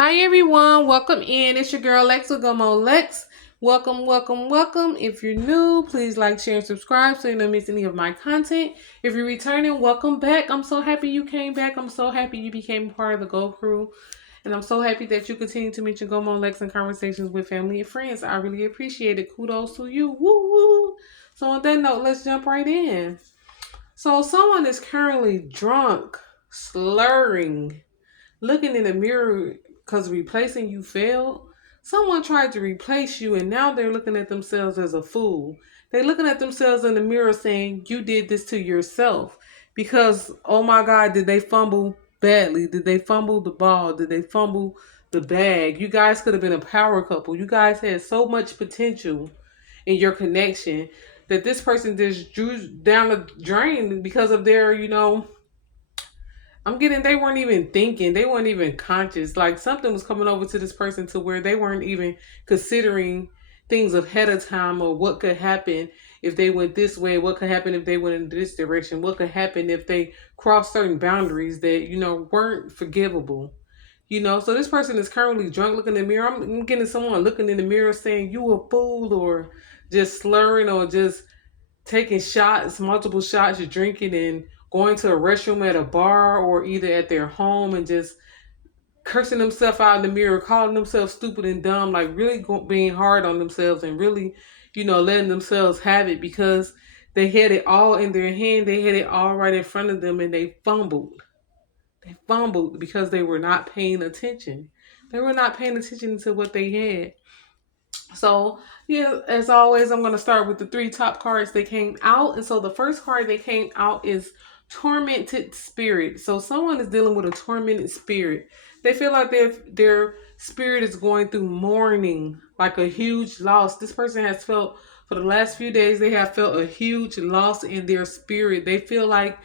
Hi everyone, welcome in. It's your girl Lex with GoMo Lex. Welcome, welcome, welcome. If you're new, please like, share, and subscribe so you don't miss any of my content. If you're returning, welcome back. I'm so happy you came back. I'm so happy you became part of the Go Crew. And I'm so happy that you continue to meet your GoMo Lex and conversations with family and friends. I really appreciate it. Kudos to you. Woo woo. So on that note, let's jump right in. So someone is currently drunk, slurring, looking in the mirror because replacing you failed. Someone tried to replace you and now they're looking at themselves as a fool. They're looking at themselves in the mirror saying, you did this to yourself. Because, oh my God, did they fumble badly? Did they fumble the ball? Did they fumble the bag? You guys could have been a power couple. You guys had so much potential in your connection that this person just drew down the drain because of their, I'm getting they weren't even thinking, they weren't even conscious. Like something was coming over to this person to where they weren't even considering things ahead of time or what could happen if they went this way, what could happen if they went in this direction, what could happen if they crossed certain boundaries that, weren't forgivable. So this person is currently drunk looking in the mirror. I'm getting someone looking in the mirror saying you a fool or just slurring or just taking shots, multiple shots, you're drinking and going to a restroom at a bar or either at their home and just cursing themselves out in the mirror, calling themselves stupid and dumb, like really being hard on themselves and really, letting themselves have it because they had it all in their hand. They had it all right in front of them and they fumbled. They fumbled because they were not paying attention. They were not paying attention to what they had. So, yeah, as always, I'm going to start with the three top cards that came out. And so the first card that came out is Tormented Spirit. So someone is dealing with a tormented spirit. They feel like their spirit is going through mourning, like a huge loss. This person has felt, for the last few days, they have felt a huge loss in their spirit. They feel like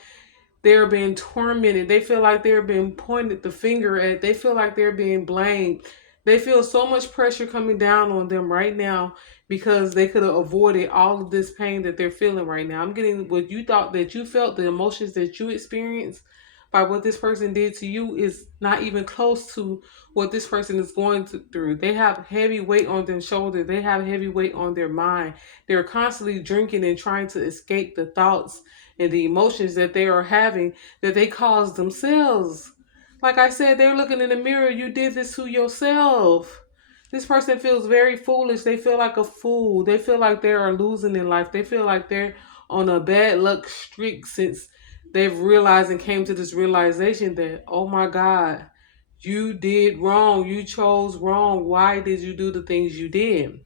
they're being tormented. They feel like they're being pointed the finger at. They feel like they're being blamed. They feel so much pressure coming down on them right now because they could have avoided all of this pain that they're feeling right now. I'm getting what you thought that you felt, the emotions that you experienced by what this person did to you is not even close to what this person is going through. They have heavy weight on their shoulder. They have heavy weight on their mind. They're constantly drinking and trying to escape the thoughts and the emotions that they are having that they caused themselves. Like I said, they're looking in the mirror. You did this to yourself. This person feels very foolish. They feel like a fool. They feel like they are losing in life. They feel like they're on a bad luck streak since they've realized and came to this realization that, oh my God, you did wrong. You chose wrong. Why did you do the things you did?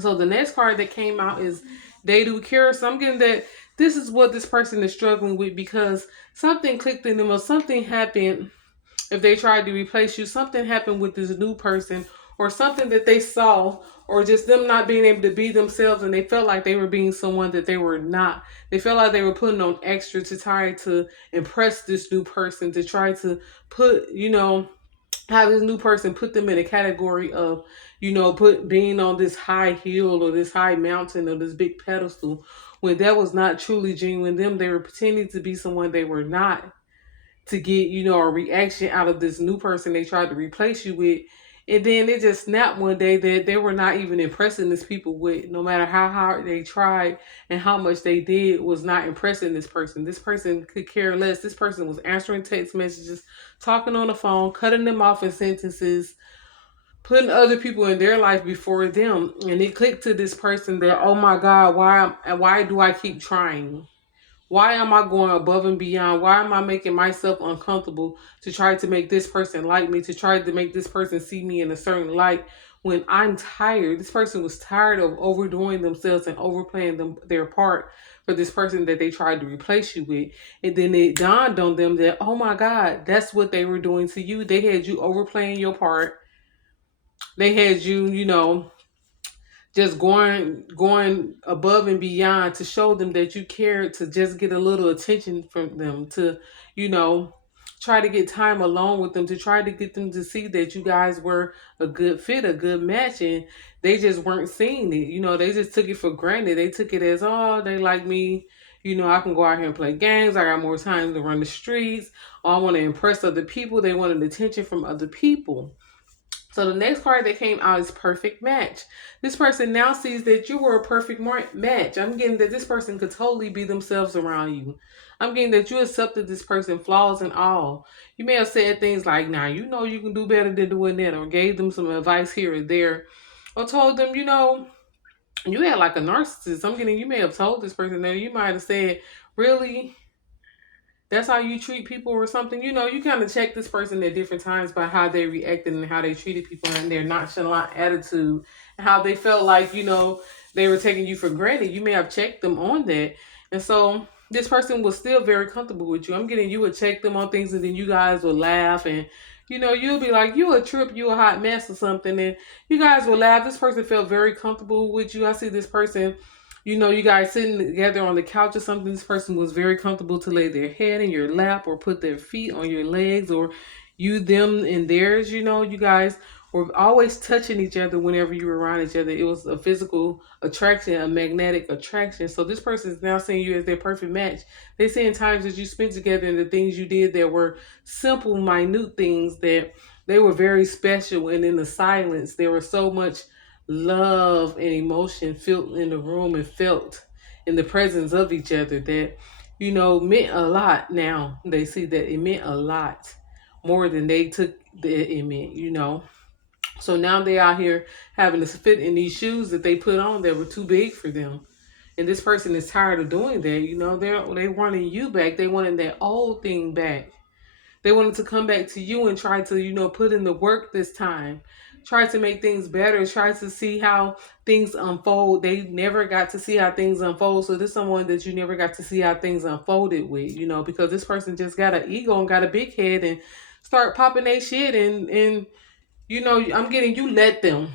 So the next card that came out is They Do Care. So I'm getting that this is what this person is struggling with because something clicked in them or something happened. If they tried to replace you, something happened with this new person or something that they saw or just them not being able to be themselves and they felt like they were being someone that they were not. They felt like they were putting on extra to try to impress this new person, to try to put, have this new person put them in a category of, put being on this high hill or this high mountain or this big pedestal when that was not truly genuine them. They were pretending to be someone they were not to get, a reaction out of this new person they tried to replace you with. And then it just snapped one day that they were not even impressing these people with, no matter how hard they tried and how much they did was not impressing this person. This person could care less. This person was answering text messages, talking on the phone, cutting them off in sentences, putting other people in their life before them. And it clicked to this person that, oh my God, why do I keep trying? Why am I going above and beyond? Why am I making myself uncomfortable to try to make this person like me, to try to make this person see me in a certain light when I'm tired? This person was tired of overdoing themselves and overplaying their part for this person that they tried to replace you with. And then it dawned on them that, oh my God, that's what they were doing to you. They had you overplaying your part. They had you, just going above and beyond to show them that you cared, to just get a little attention from them, to you know try to get time alone with them, to try to get them to see that you guys were a good fit, a good match, and they just weren't seeing it. They just took it for granted. They took it as, oh, they like me, I can go out here and play games, I got more time to run the streets, oh, I want to impress other people. They wanted attention from other people. So the next card that came out is perfect match. This person now sees that you were a perfect match. I'm getting that this person could totally be themselves around you. I'm getting that you accepted this person, flaws and all. You may have said things like, "Now you know you can do better than doing that," or gave them some advice here and there, or told them, you had like a narcissist. I'm getting you may have told this person that you might have said, "Really? That's how you treat people," or something. You kind of check this person at different times by how they reacted and how they treated people and their nonchalant attitude and how they felt like, they were taking you for granted. You may have checked them on that. And so this person was still very comfortable with you. I'm getting you would check them on things and then you guys would laugh and you'll be like, "You a trip, you a hot mess," or something. And you guys will laugh. This person felt very comfortable with you. I see this person, you guys sitting together on the couch or something. This person was very comfortable to lay their head in your lap or put their feet on your legs, or you, them, and theirs. You guys were always touching each other whenever you were around each other. It was a physical attraction, a magnetic attraction. So this person is now seeing you as their perfect match. They're seeing times that you spent together and the things you did that were simple, minute things that they were very special. And in the silence, there was so much love and emotion felt in the room and felt in the presence of each other that meant a lot. Now they see that it meant a lot more than they took that it meant. So now they out here having to fit in these shoes that they put on that were too big for them, and this person is tired of doing that. They wanting you back. They wanting that old thing back. They wanted to come back to you and try to, put in the work this time. Try to make things better. Try to see how things unfold. They never got to see how things unfold. So this is someone that you never got to see how things unfolded with, because this person just got an ego and got a big head and start popping their shit and I'm getting you let them.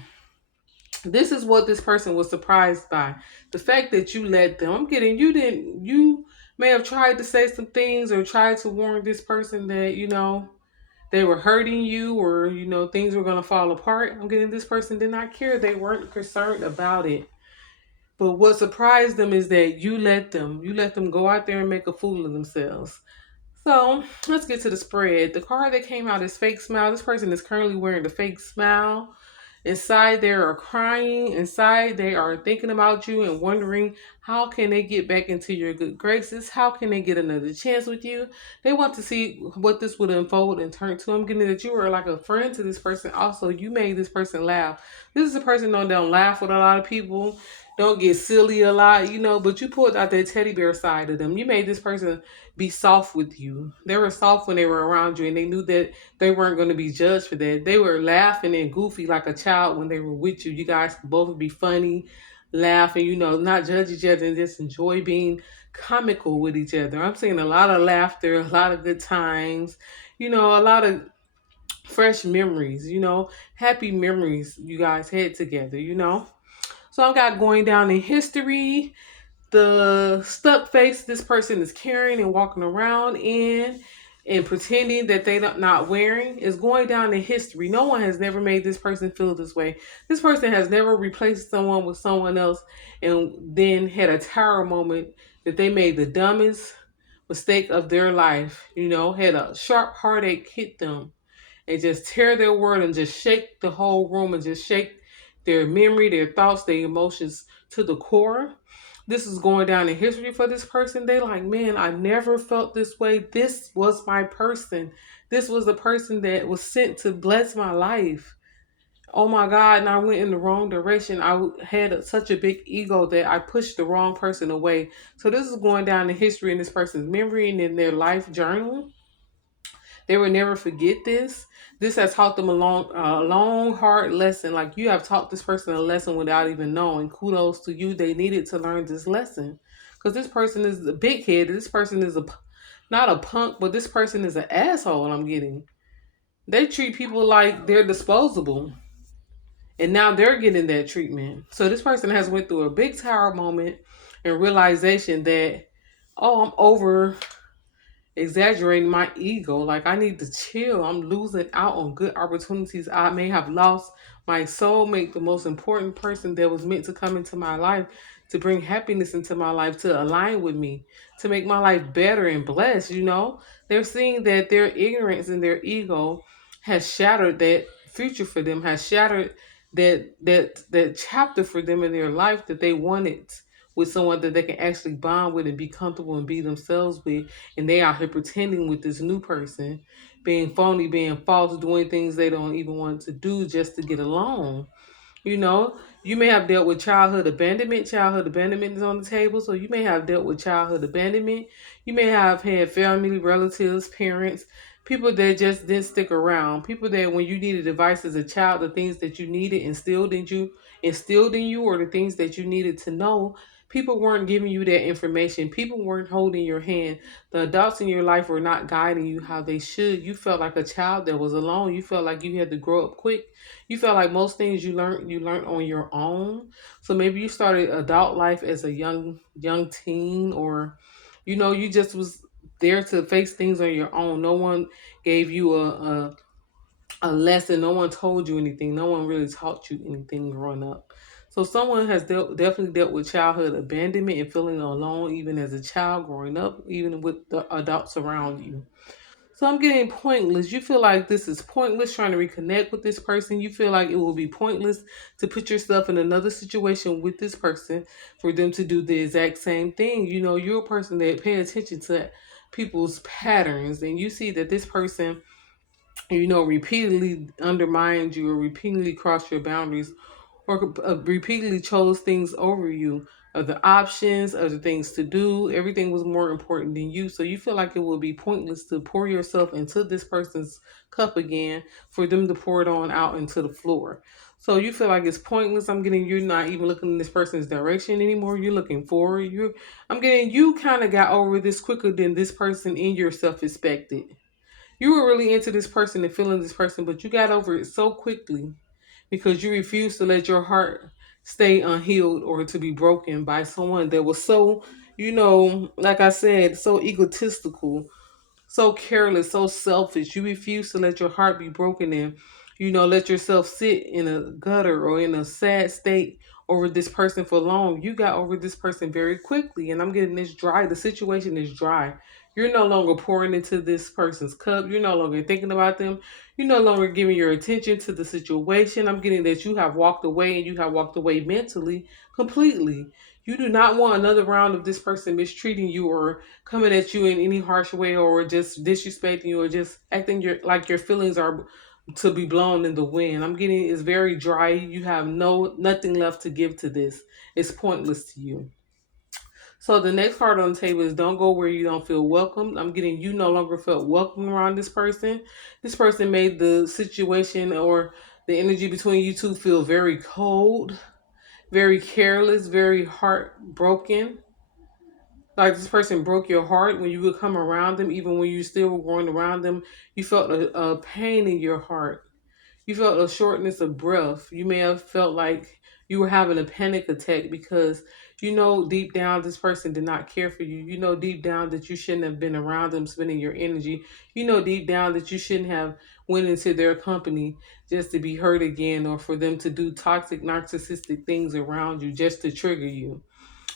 This is what this person was surprised by. The fact that you let them. I'm getting you may have tried to say some things or tried to warn this person that, they were hurting you or, things were going to fall apart. I'm getting this person did not care. They weren't concerned about it. But what surprised them is that you let them. You let them go out there and make a fool of themselves. So let's get to the spread. The card that came out is fake smile. This person is currently wearing the fake smile. Inside they are crying. Inside they are thinking about you and wondering how can they get back into your good graces? How can they get another chance with you? They want to see what this would unfold and turn to. I'm getting that you were like a friend to this person. Also, you made this person laugh. This is a person that don't laugh with a lot of people. Don't get silly a lot, but you pulled out that teddy bear side of them. You made this person be soft with you. They were soft when they were around you and they knew that they weren't going to be judged for that. They were laughing and goofy like a child when they were with you. You guys could both be funny, laugh, and not judge each other and just enjoy being comical with each other. I'm seeing a lot of laughter, a lot of good times, a lot of fresh memories, happy memories you guys had together. So I got going down in history. The stuck face this person is carrying and walking around in and pretending that they're not wearing is going down in history. No one has never made this person feel this way. This person has never replaced someone with someone else and then had a terror moment that they made the dumbest mistake of their life. Had a sharp heartache hit them and just tear their world and just shake the whole room and just shake their memory, their thoughts, their emotions to the core. This is going down in history for this person. They like, "Man, I never felt this way. This was my person. This was the person that was sent to bless my life. Oh my God." And I went in the wrong direction. I had such a big ego that I pushed the wrong person away. So this is going down in history in this person's memory and in their life journal. They will never forget this. This has taught them a long, hard lesson. Like you have taught this person a lesson without even knowing. Kudos to you. They needed to learn this lesson. Because this person is a big head. This person is not a punk, but this person is an asshole, I'm getting. They treat people like they're disposable. And now they're getting that treatment. So this person has went through a big tower moment and realization that, oh, I'm over exaggerating my ego. Like I need to chill. I'm losing out on good opportunities. I may have lost my soulmate, the most important person that was meant to come into my life, to bring happiness into my life, to align with me, to make my life better and blessed. They're seeing that their ignorance and their ego has shattered that future for them, has shattered that chapter for them in their life that they wanted with someone that they can actually bond with and be comfortable and be themselves with, and they out here pretending with this new person, being phony, being false, doing things they don't even want to do just to get along. You know, you may have dealt with childhood abandonment. Childhood abandonment is on the table. So you may have dealt with childhood abandonment. You may have had family, relatives, parents, people that just didn't stick around. People that when you needed advice as a child, the things that you needed instilled in you, or the things that you needed to know, people weren't giving you that information. People weren't holding your hand. The adults in your life were not guiding you how they should. You felt like a child that was alone. You felt like you had to grow up quick. You felt like most things you learned on your own. So maybe you started adult life as a young teen, or you just was there to face things on your own. No one gave you a lesson. No one told you anything. No one really taught you anything growing up. So someone has definitely dealt with childhood abandonment and feeling alone, even as a child growing up, even with the adults around you. So I'm getting pointless. You feel like this is pointless trying to reconnect with this person. You feel like it will be pointless to put yourself in another situation with this person for them to do the exact same thing. You're a person that pay attention to people's patterns, and you see that this person, repeatedly undermined you or repeatedly crossed your boundaries, or repeatedly chose things over you. Other options, other things to do, everything was more important than you. So you feel like it would be pointless to pour yourself into this person's cup again for them to pour it on out into the floor. So you feel like it's pointless. I'm getting you're not even looking in this person's direction anymore. You're looking forward. I'm getting you kind of got over this quicker than this person in yourself expected. You were really into this person and feeling this person, but you got over it so quickly because you refused to let your heart stay unhealed or to be broken by someone that was so, like I said, so egotistical, so careless, so selfish. You refuse to let your heart be broken and, let yourself sit in a gutter or in a sad state over this person for long. You got over this person very quickly, and I'm getting this dry. The situation is dry. You're no longer pouring into this person's cup. You're no longer thinking about them. You're no longer giving your attention to the situation. I'm getting that you have walked away, and you have walked away mentally completely. You do not want another round of this person mistreating you or coming at you in any harsh way, or just disrespecting you, or just acting like your feelings are to be blown in the wind. I'm getting it's very dry. You have nothing left to give to this. It's pointless to you. So the next card on the table is don't go where you don't feel welcome. I'm getting you no longer felt welcome around this person. This person made the situation or the energy between you two feel very cold, very careless, very heartbroken. Like this person broke your heart when you would come around them, even when you still were going around them. You felt a pain in your heart. You felt a shortness of breath. You may have felt like you were having a panic attack because deep down this person did not care for you. You know deep down that you shouldn't have been around them spending your energy. You know deep down that you shouldn't have went into their company just to be hurt again, or for them to do toxic narcissistic things around you just to trigger you.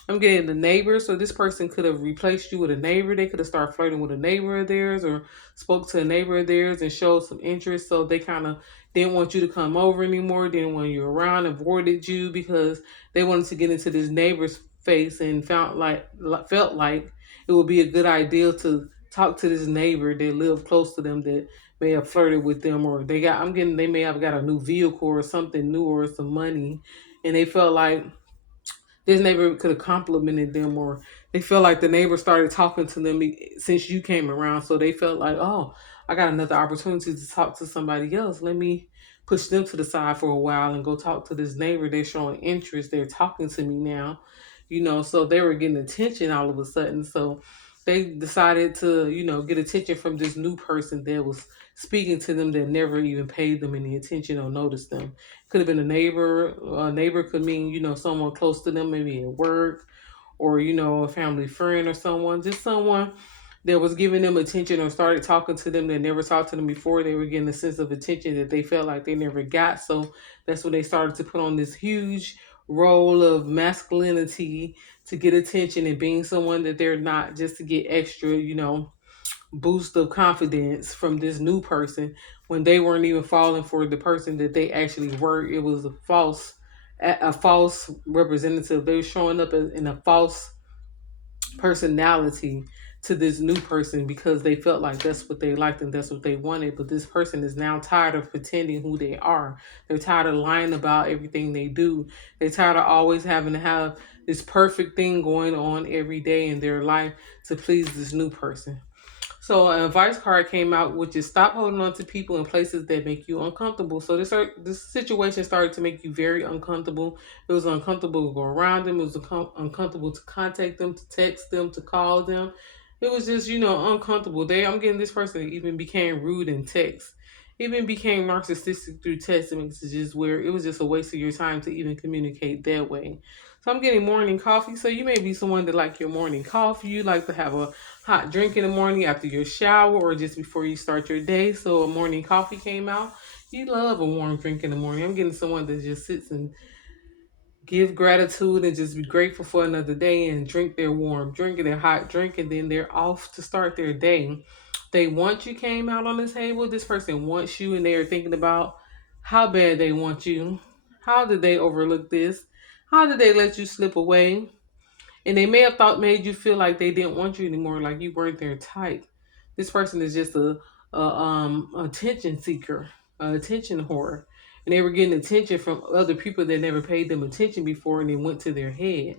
I'm getting the neighbor. So this person could have replaced you with a neighbor. They could have started flirting with a neighbor of theirs, or spoke to a neighbor of theirs and showed some interest. So they kind of didn't want you to come over anymore, didn't want you around, avoided you because they wanted to get into this neighbor's face and felt like it would be a good idea to talk to this neighbor that lived close to them that may have flirted with them, or they may have got a new vehicle or something new or some money, and they felt like this neighbor could have complimented them, or they felt like the neighbor started talking to them since you came around. So they felt like, oh, I got another opportunity to talk to somebody else. Let me push them to the side for a while and go talk to this neighbor. They're showing interest. They're talking to me now, so they were getting attention all of a sudden. So they decided to, get attention from this new person that was speaking to them that never even paid them any attention or noticed them. Could have been a neighbor. A neighbor could mean, someone close to them, maybe at work, or, a family friend or someone, just someone that was giving them attention or started talking to them that never talked to them before. They were getting a sense of attention that they felt like they never got. So that's when they started to put on this huge role of masculinity to get attention and being someone that they're not, just to get extra, boost of confidence from this new person when they weren't even falling for the person that they actually were. It was a false representative. They were showing up in a false personality to this new person because they felt like that's what they liked and that's what they wanted. But this person is now tired of pretending who they are. They're tired of lying about everything they do. They're tired of always having to have this perfect thing going on every day in their life to please this new person. So an advice card came out, which is stop holding on to people in places that make you uncomfortable. So this situation started to make you very uncomfortable. It was uncomfortable to go around them. It was uncomfortable to contact them, to text them, to call them. It was just, uncomfortable. I'm getting this person that even became rude in text. Even became narcissistic through text messages where it was just a waste of your time to even communicate that way. So I'm getting morning coffee. So you may be someone that like your morning coffee. You like to have a hot drink in the morning after your shower or just before you start your day. So a morning coffee came out. You love a warm drink in the morning. I'm getting someone that just sits and give gratitude and just be grateful for another day and drink their warm drink and their hot drink, and then they're off to start their day. They want you came out on the table. This person wants you and they are thinking about how bad they want you. How did they overlook this? How did they let you slip away? And they may have made you feel like they didn't want you anymore, like you weren't their type. This person is just a attention seeker, a attention whore. And they were getting attention from other people that never paid them attention before and it went to their head.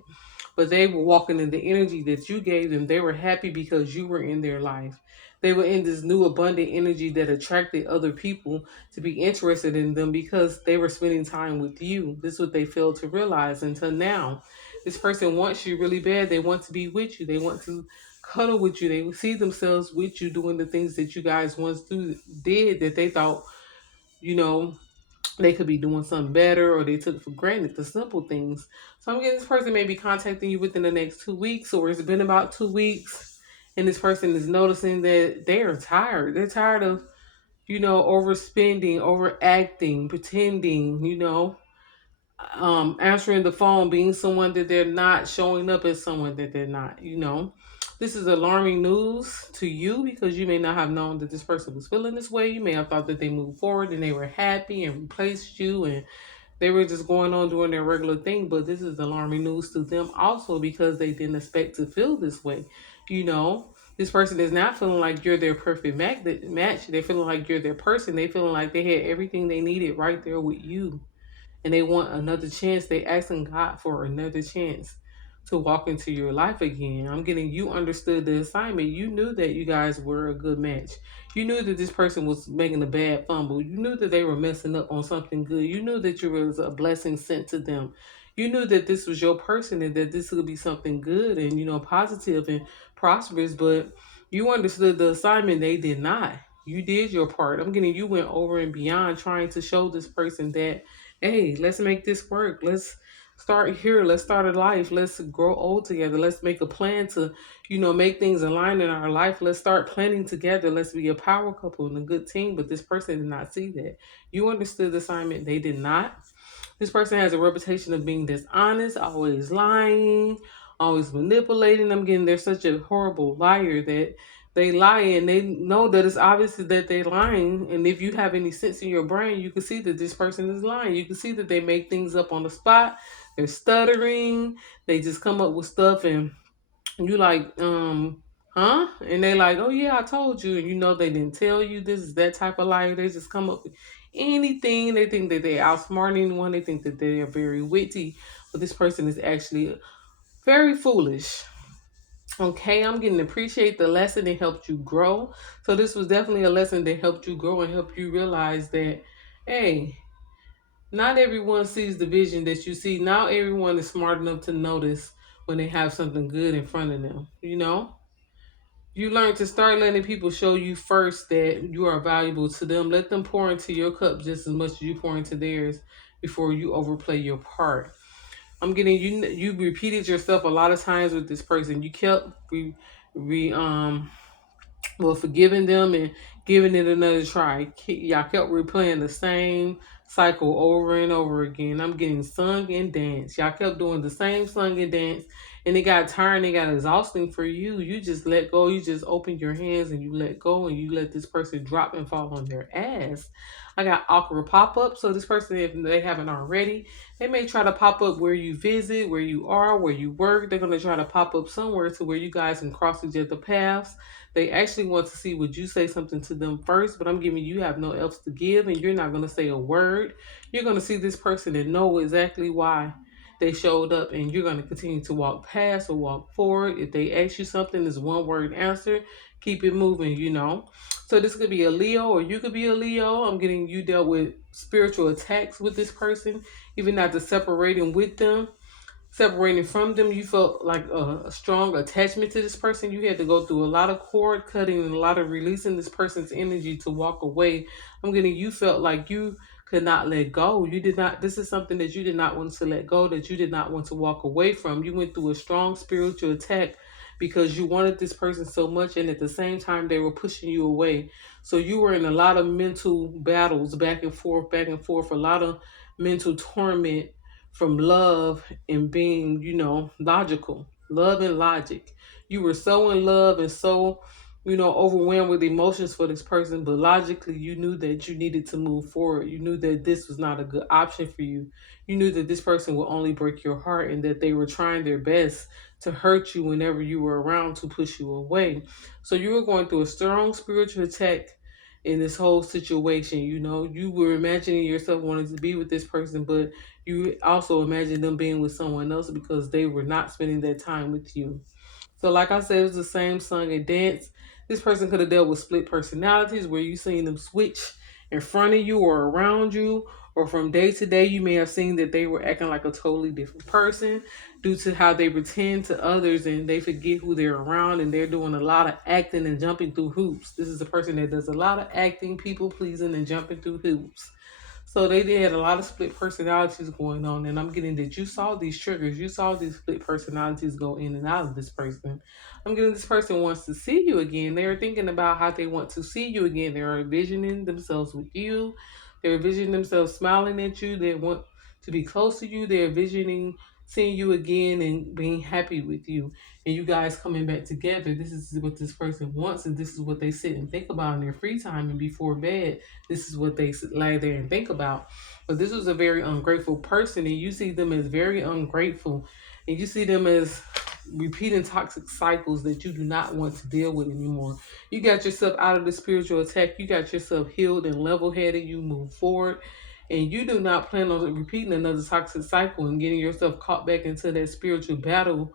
But they were walking in the energy that you gave them. They were happy because you were in their life. They were in this new abundant energy that attracted other people to be interested in them because they were spending time with you. This is what they failed to realize until now. This person wants you really bad. They want to be with you. They want to cuddle with you. They see themselves with you doing the things that you guys once did that they thought, you know, they could be doing something better or they took for granted the simple things. So I'm getting this person may be contacting you within the next 2 weeks, or it's been about 2 weeks, and this person is noticing that they are tired. They're tired of, overspending, overacting, pretending, answering the phone, being someone that they're not, showing up as someone that they're not. This is alarming news to you because you may not have known that this person was feeling this way. You may have thought that they moved forward and they were happy and replaced you and they were just going on doing their regular thing. But this is alarming news to them also because they didn't expect to feel this way. This person is not feeling like you're their perfect match. They're feeling like you're their person. They're feeling like they had everything they needed right there with you, and they want another chance. They asking God for another chance to walk into your life again. I'm getting you understood the assignment. You knew that you guys were a good match. You knew that this person was making a bad fumble. You knew that they were messing up on something good. You knew that you was a blessing sent to them. You knew that this was your person and that this would be something good and positive and prosperous, but you understood the assignment. They did not. You did your part. I'm getting you went over and beyond trying to show this person that, hey, let's make this work. Let's start here. Let's start a life. Let's grow old together. Let's make a plan to, make things align in our life. Let's start planning together. Let's be a power couple and a good team. But this person did not see that. You understood the assignment. They did not. This person has a reputation of being dishonest, always lying, always manipulating. I'm getting they're such a horrible liar that they lie and they know that it's obvious that they're lying. And if you have any sense in your brain, you can see that this person is lying. You can see that they make things up on the spot. They're stuttering. They just come up with stuff and you like, huh? And they like, oh yeah, I told you. And they didn't tell you. This is that type of liar. They just come up with anything. They think that they outsmart anyone. They think that they are very witty. But this person is actually very foolish. Okay, I'm getting to appreciate the lesson that helped you grow. So this was definitely a lesson that helped you grow and helped you realize that, hey, not everyone sees the vision that you see. Not everyone is smart enough to notice when they have something good in front of them. You learn to start letting people show you first that you are valuable to them. Let them pour into your cup just as much as you pour into theirs before you overplay your part. I'm getting you repeated yourself a lot of times with this person. You kept forgiving them and giving it another try. Y'all kept replaying the same cycle over and over again. I'm getting sung and dance. Y'all kept doing the same song and dance. and it got tiring, it got exhausting for you, you just let go. You just open your hands and you let go, and you let this person drop and fall on their ass. I got awkward pop up. So this person, if they haven't already, they may try to pop up where you visit, where you are, where you work. They're going to try to pop up somewhere to where you guys can cross each other paths. They actually want to see, would you say something to them first, but I'm giving you have no else to give, and you're not going to say a word. You're going to see this person and know exactly why they showed up, and you're going to continue to walk past or walk forward. If they ask you something, it's one word answer. Keep it moving, you know. So this could be a Leo, or you could be a Leo. I'm getting you dealt with spiritual attacks with this person, even after separating with them. Separating from them, you felt like a strong attachment to this person. You had to go through a lot of cord cutting and a lot of releasing this person's energy to walk away. I'm getting you felt like you could not let go. You did not, this is something that you did not want to let go, that you did not want to walk away from. You went through a strong spiritual attack because you wanted this person so much, and at the same time they were pushing you away. So you were in a lot of mental battles, back and forth, a lot of mental torment from love and being, logical, love and logic. You were so in love and so, overwhelmed with emotions for this person, but logically you knew that you needed to move forward. You knew that this was not a good option for you. You knew that this person will only break your heart, and that they were trying their best to hurt you whenever you were around, to push you away. So you were going through a strong spiritual attack in this whole situation. You were imagining yourself wanting to be with this person, but you also imagine them being with someone else because they were not spending that time with you. So, like I said, it was the same song and dance. This person could have dealt with split personalities where you seen them switch in front of you or around you, or from day to day, you may have seen that they were acting like a totally different person due to how they pretend to others, and they forget who they're around, and they're doing a lot of acting and jumping through hoops. This is a person that does a lot of acting, people pleasing, and jumping through hoops. So they did had a lot of split personalities going on, and I'm getting that you saw these triggers, you saw these split personalities go in and out of this person. I'm getting this person wants to see you again. They're thinking about how they want to see you again. They're envisioning themselves with you. They're envisioning themselves smiling at you. They want to be close to you. They're envisioning seeing you again and being happy with you, and you guys coming back together. This is what this person wants, and this is what they sit and think about in their free time and before bed. This is what they lie there and think about. But this was a very ungrateful person, and you see them as very ungrateful, and you see them as repeating toxic cycles that you do not want to deal with anymore. You got yourself out of the spiritual attack. You got yourself healed and level-headed. You move forward, and you do not plan on repeating another toxic cycle and getting yourself caught back into that spiritual battle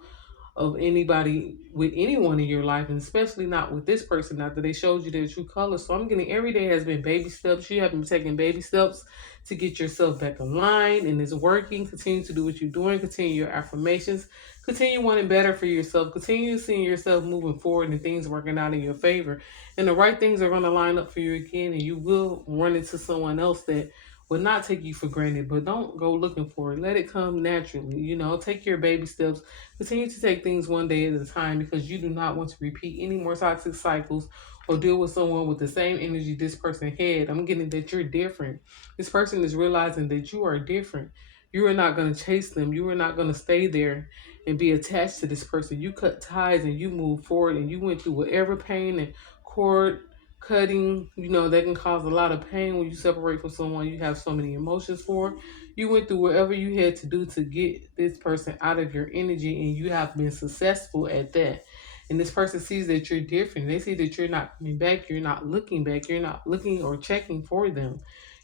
of anybody with anyone in your life, and especially not with this person after they showed you their true colors. So I'm getting every day has been baby steps. You have been taking baby steps to get yourself back aligned, and it's working. Continue to do what you're doing. Continue your affirmations. Continue wanting better for yourself. Continue seeing yourself moving forward and things working out in your favor. And the right things are going to line up for you again, and you will run into someone else that will not take you for granted, but don't go looking for it. Let it come naturally. Take your baby steps. Continue to take things one day at a time, because you do not want to repeat any more toxic cycles or deal with someone with the same energy this person had. I'm getting that you're different. This person is realizing that you are different. You are not going to chase them. You are not going to stay there and be attached to this person. You cut ties and you move forward, and you went through whatever pain and cord cutting, that can cause a lot of pain when you separate from someone you have so many emotions for. You went through whatever you had to do to get this person out of your energy, and you have been successful at that. And this person sees that you're different. They see that you're not coming back, you're not looking back, you're not looking or checking for them.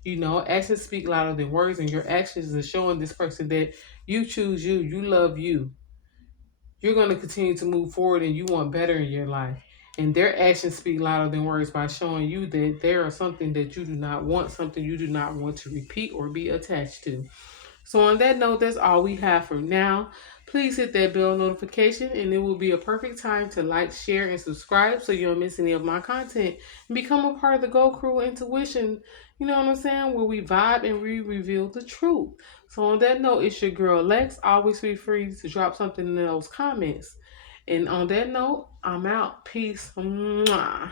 Actions speak louder than words, and your actions are showing this person that you choose you, you love you. You're going to continue to move forward, and you want better in your life. And their actions speak louder than words by showing you that there is something that you do not want, something you do not want to repeat or be attached to. So on that note, that's all we have for now. Please hit that bell notification, and it will be a perfect time to like, share, and subscribe so you don't miss any of my content. And become a part of the Go Crew Intuition, you know what I'm saying, where we vibe and we reveal the truth. So on that note, it's your girl Lex. Always feel free to drop something in those comments. And on that note, I'm out. Peace. Mwah.